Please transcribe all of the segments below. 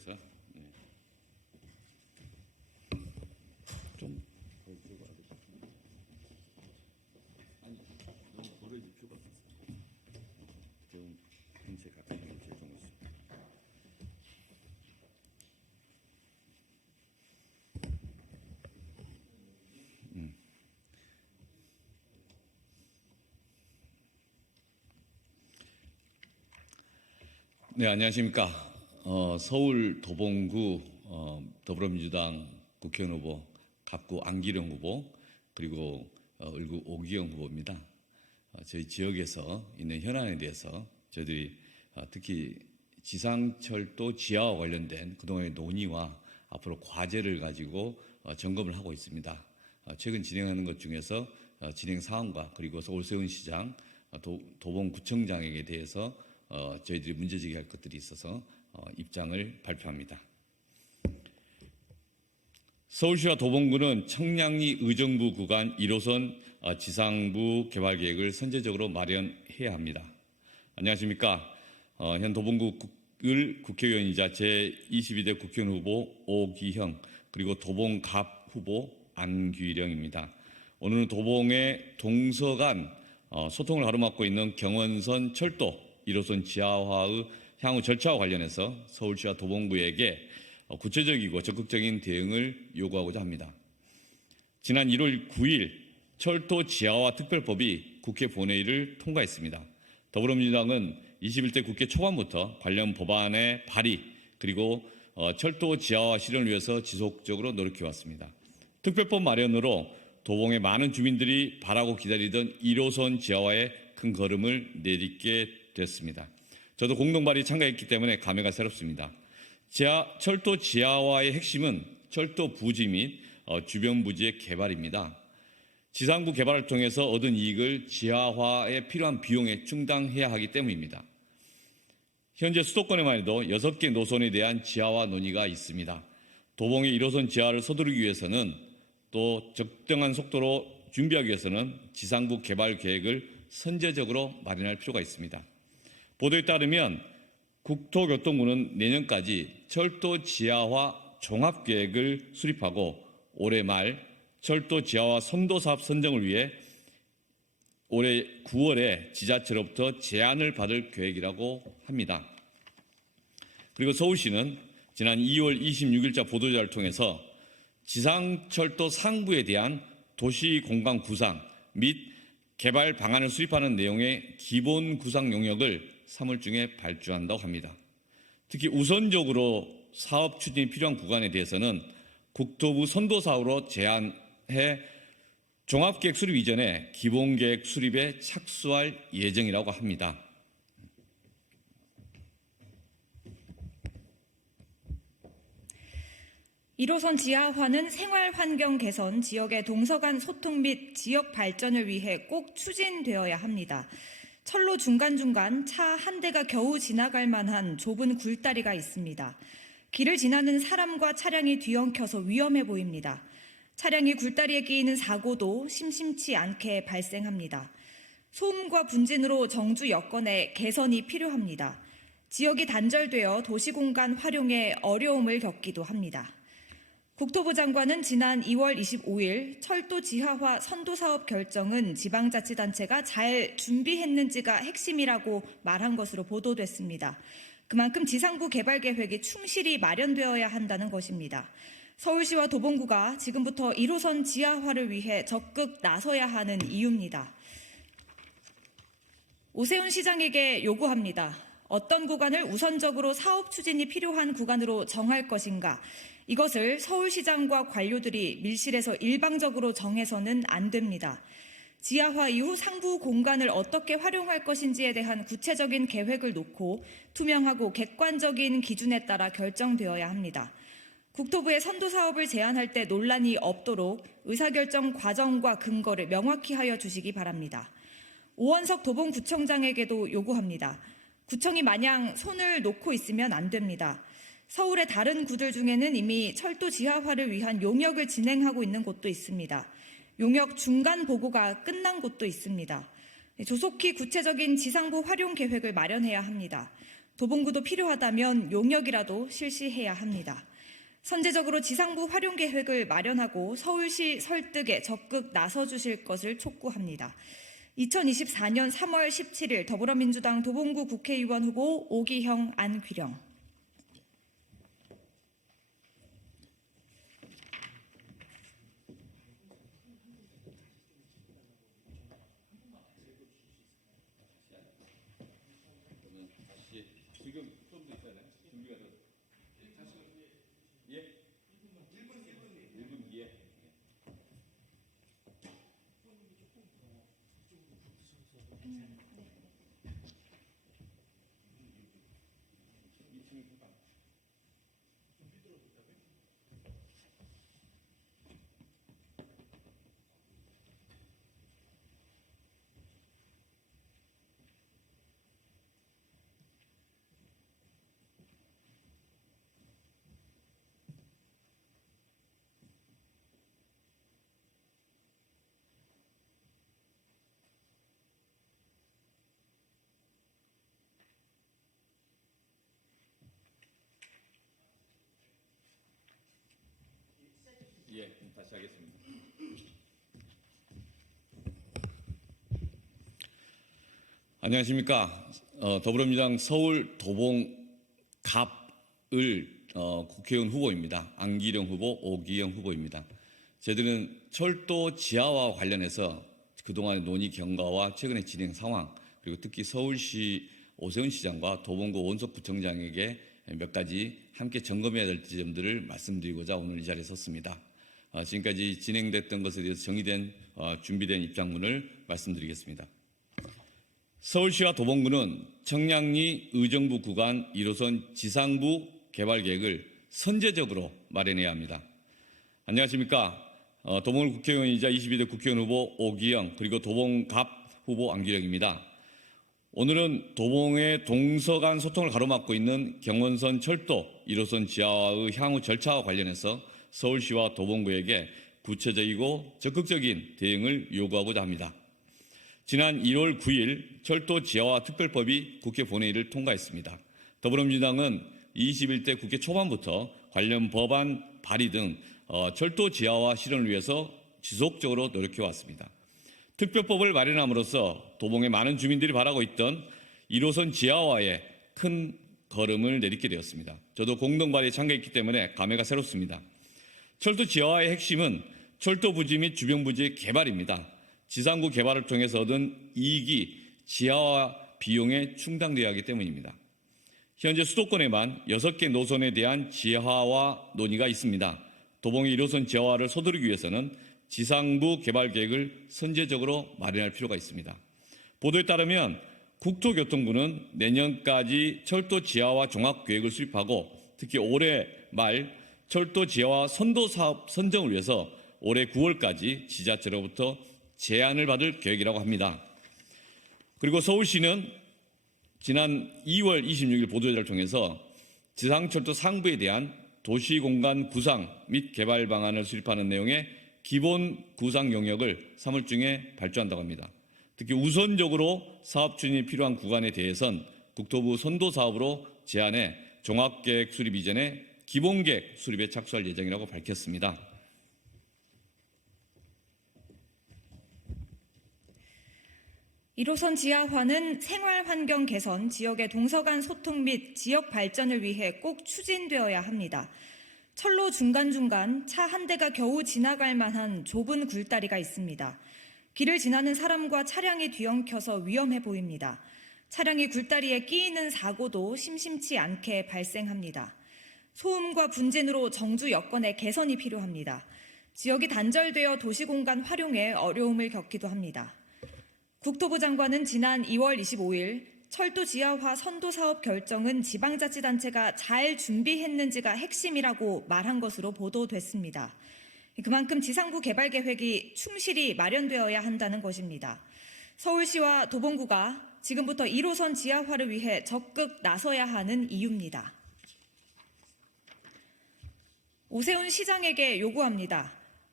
그래서 좀 아니 너무 벌어질 필요가 없어요. 좀 근처 가까이 있는 게 제일 좋은 것입니다. 네, 안녕하십니까. 서울 도봉구 더불어민주당 국회의원 후보 갑구 안기령 후보 그리고 을구 오기영 후보입니다. 저희 지역에서 있는 현안에 대해서 저희들이 특히 지상철도 지하와 관련된 그동안의 논의와 앞으로 과제를 가지고 점검을 하고 있습니다. 최근 진행하는 것 중에서 진행 사항과 그리고 서울세운시장, 도봉구청장에게 대해서 저희들이 문제제기할 것들이 있어서 입장을 발표합니다. 서울시와 도봉구는 청량리 의정부 구간 1호선 지상부 개발 계획을 선제적으로 마련해야 합니다. 안녕하십니까. 현 도봉구 국회의원이자 제22대 국회의원 후보 오기형 그리고 도봉갑 후보 안규령입니다. 오늘은 도봉의 동서간 소통을 가로막고 있는 경원선 철도 1호선 지하화의 향후 절차와 관련해서 서울시와 도봉구에게 구체적이고 적극적인 대응을 요구하고자 합니다. 지난 1월 9일 철도 지하화 특별법이 국회 본회의를 통과했습니다. 더불어민주당은 21대 국회 초반부터 관련 법안의 발의 그리고 철도 지하화 실현을 위해서 지속적으로 노력해왔습니다. 특별법 마련으로 도봉의 많은 주민들이 바라고 기다리던 1호선 지하화에 큰 걸음을 내딛게 됐습니다. 저도 공동 발의에 참가했기 때문에 감회가 새롭습니다. 철도 지하화의 핵심은 철도 부지 및 주변 부지의 개발입니다. 지상부 개발을 통해서 얻은 이익을 지하화에 필요한 비용에 충당해야 하기 때문입니다. 현재 수도권에만 해도 6개 노선에 대한 지하화 논의가 있습니다. 도봉의 1호선 지하를 서두르기 위해서는 또 적정한 속도로 준비하기 위해서는 지상부 개발 계획을 선제적으로 마련할 필요가 있습니다. 보도에 따르면 국토교통부는 내년까지 철도 지하화 종합계획을 수립하고 올해 말 철도 지하화 선도사업 선정을 위해 올해 9월에 지자체로부터 제안을 받을 계획이라고 합니다. 그리고 서울시는 지난 2월 26일자 보도자를 통해서 지상철도 상부에 대한 도시공간 구상 및 개발 방안을 수립하는 내용의 기본 구상 용역을 3월 중에 발주한다고 합니다. 특히 우선적으로 사업 추진이 필요한 구간에 대해서는 국토부 선도사업으로 제안해 종합계획 수립 이전에 기본계획 수립에 착수할 예정이라고 합니다. (1호선) 지하화는 생활환경 개선, 지역의 동서간 소통 및 지역 발전을 위해 꼭 추진되어야 합니다. 철로 중간중간 차 한 대가 겨우 지나갈 만한 좁은 굴다리가 있습니다. 길을 지나는 사람과 차량이 뒤엉켜서 위험해 보입니다. 차량이 굴다리에 끼이는 사고도 심심치 않게 발생합니다. 소음과 분진으로 정주 여건에 개선이 필요합니다. 지역이 단절되어 도시공간 활용에 어려움을 겪기도 합니다. 국토부 장관은 지난 2월 25일 철도 지하화 선도사업 결정은 지방자치단체가 잘 준비했는지가 핵심이라고 말한 것으로 보도됐습니다. 그만큼 지상부 개발 계획이 충실히 마련되어야 한다는 것입니다. 서울시와 도봉구가 지금부터 1호선 지하화를 위해 적극 나서야 하는 이유입니다. 오세훈 시장에게 요구합니다. 어떤 구간을 우선적으로 사업 추진이 필요한 구간으로 정할 것인가? 이것을 서울시장과 관료들이 밀실에서 일방적으로 정해서는 안 됩니다. 지하화 이후 상부 공간을 어떻게 활용할 것인지에 대한 구체적인 계획을 놓고 투명하고 객관적인 기준에 따라 결정되어야 합니다. 국토부의 선도사업을 제안할 때 논란이 없도록 의사결정 과정과 근거를 명확히 하여 주시기 바랍니다. 오원석 도봉구청장에게도 요구합니다. 구청이 마냥 손을 놓고 있으면 안 됩니다. 서울의 다른 구들 중에는 이미 철도 지하화를 위한 용역을 진행하고 있는 곳도 있습니다. 용역 중간 보고가 끝난 곳도 있습니다. 조속히 구체적인 지상부 활용 계획을 마련해야 합니다. 도봉구도 필요하다면 용역이라도 실시해야 합니다. 선제적으로 지상부 활용 계획을 마련하고 서울시 설득에 적극 나서주실 것을 촉구합니다. 2024년 3월 17일 더불어민주당 도봉구 국회의원 후보 오기형, 안귀령. 예, 다시 하겠습니다. 안녕하십니까. 더불어민주당 서울 도봉갑을 국회의원 후보입니다. 안기령 후보, 오기영 후보입니다. 저희들은 철도 지하와 관련해서 그동안의 논의 경과와 최근의 진행 상황, 그리고 특히 서울시 오세훈 시장과 도봉구 원석 구청장에게 몇 가지 함께 점검해야 될 지점들을 말씀드리고자 오늘 이 자리에 섰습니다. 지금까지 진행됐던 것에 대해서 정의된 준비된 입장문을 말씀드리겠습니다. 서울시와 도봉구는 청량리 의정부 구간 1호선 지상부 개발 계획을 선제적으로 마련해야 합니다. 안녕하십니까. 도봉구 국회의원이자 22대 국회의원 후보 오기영, 그리고 도봉갑 후보 안기령입니다. 오늘은 도봉의 동서간 소통을 가로막고 있는 경원선 철도 1호선 지하화의 향후 절차와 관련해서 서울시와 도봉구에게 구체적이고 적극적인 대응을 요구하고자 합니다. 지난 1월 9일 철도 지하화 특별법이 국회 본회의를 통과했습니다. 더불어민주당은 21대 국회 초반부터 관련 법안 발의 등 철도 지하화 실현을 위해서 지속적으로 노력해왔습니다. 특별법을 마련함으로써 도봉의 많은 주민들이 바라고 있던 1호선 지하화에 큰 걸음을 내딛게 되었습니다. 저도 공동 발의에 참가했기 때문에 감회가 새롭습니다. 철도 지하화의 핵심은 철도 부지 및 주변 부지의 개발입니다. 지상구 개발을 통해서 얻은 이익이 지하화 비용에 충당되어야 하기 때문입니다. 현재 수도권에만 6개 노선에 대한 지하화 논의가 있습니다. 도봉의 1호선 지하화를 서두르기 위해서는 지상부 개발 계획을 선제적으로 마련할 필요가 있습니다. 보도에 따르면 국토교통부는 내년까지 철도 지하화 종합계획을 수립하고 특히 올해 말 철도 지하화 선도 사업 선정을 위해서 올해 9월까지 지자체로부터 제안을 받을 계획이라고 합니다. 그리고 서울시는 지난 2월 26일 보도자료를 통해서 지상철도 상부에 대한 도시공간 구상 및 개발 방안을 수립하는 내용의 기본 구상 영역을 3월 중에 발주한다고 합니다. 특히 우선적으로 사업 추진이 필요한 구간에 대해선 국토부 선도 사업으로 제안해 종합계획 수립 이전에 기본계획 수립에 착수할 예정이라고 밝혔습니다. (1호선) 지하화는 생활환경 개선, 지역의 동서간 소통 및 지역 발전을 위해 꼭 추진되어야 합니다. 철로 중간중간 차 한 대가 겨우 지나갈 만한 좁은 굴다리가 있습니다. 길을 지나는 사람과 차량이 뒤엉켜서 위험해 보입니다. 차량이 굴다리에 끼이는 사고도 심심치 않게 발생합니다. 소음과 분진으로 정주 여건의 개선이 필요합니다. 지역이 단절되어 도시공간 활용에 어려움을 겪기도 합니다. 국토부 장관은 지난 2월 25일 철도 지하화 선도 사업 결정은 지방자치단체가 잘 준비했는지가 핵심이라고 말한 것으로 보도됐습니다. 그만큼 지상부 개발 계획이 충실히 마련되어야 한다는 것입니다. 서울시와 도봉구가 지금부터 1호선 지하화를 위해 적극 나서야 하는 이유입니다. 오세훈 시장에게 요구합니다.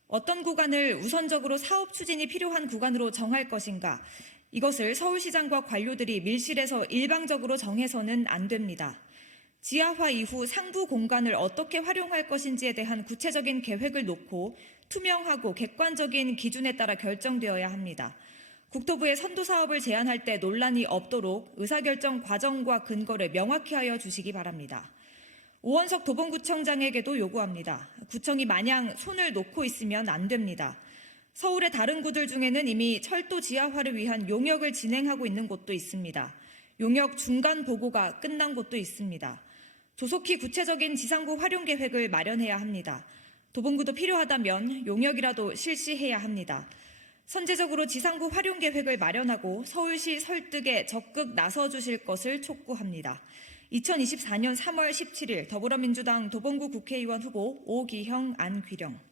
어떤 구간을 우선적으로 사업 추진이 필요한 구간으로 정할 것인가? 이것을 서울시장과 관료들이 밀실에서 일방적으로 정해서는 안 됩니다. 지하화 이후 상부 공간을 어떻게 활용할 것인지에 대한 구체적인 계획을 놓고 투명하고 객관적인 기준에 따라 결정되어야 합니다. 국토부의 선도 사업을 제안할 때 논란이 없도록 의사결정 과정과 근거를 명확히 하여 주시기 바랍니다. 오원석 도봉구청장에게도 요구합니다. 구청이 마냥 손을 놓고 있으면 안 됩니다. 서울의 다른 구들 중에는 이미 철도 지하화를 위한 용역을 진행하고 있는 곳도 있습니다. 용역 중간 보고가 끝난 곳도 있습니다. 조속히 구체적인 지상부 활용 계획을 마련해야 합니다. 도봉구도 필요하다면 용역이라도 실시해야 합니다. 선제적으로 지상부 활용 계획을 마련하고 서울시 설득에 적극 나서주실 것을 촉구합니다. 2024년 3월 17일 더불어민주당 도봉구 국회의원 후보 오기형, 안귀령.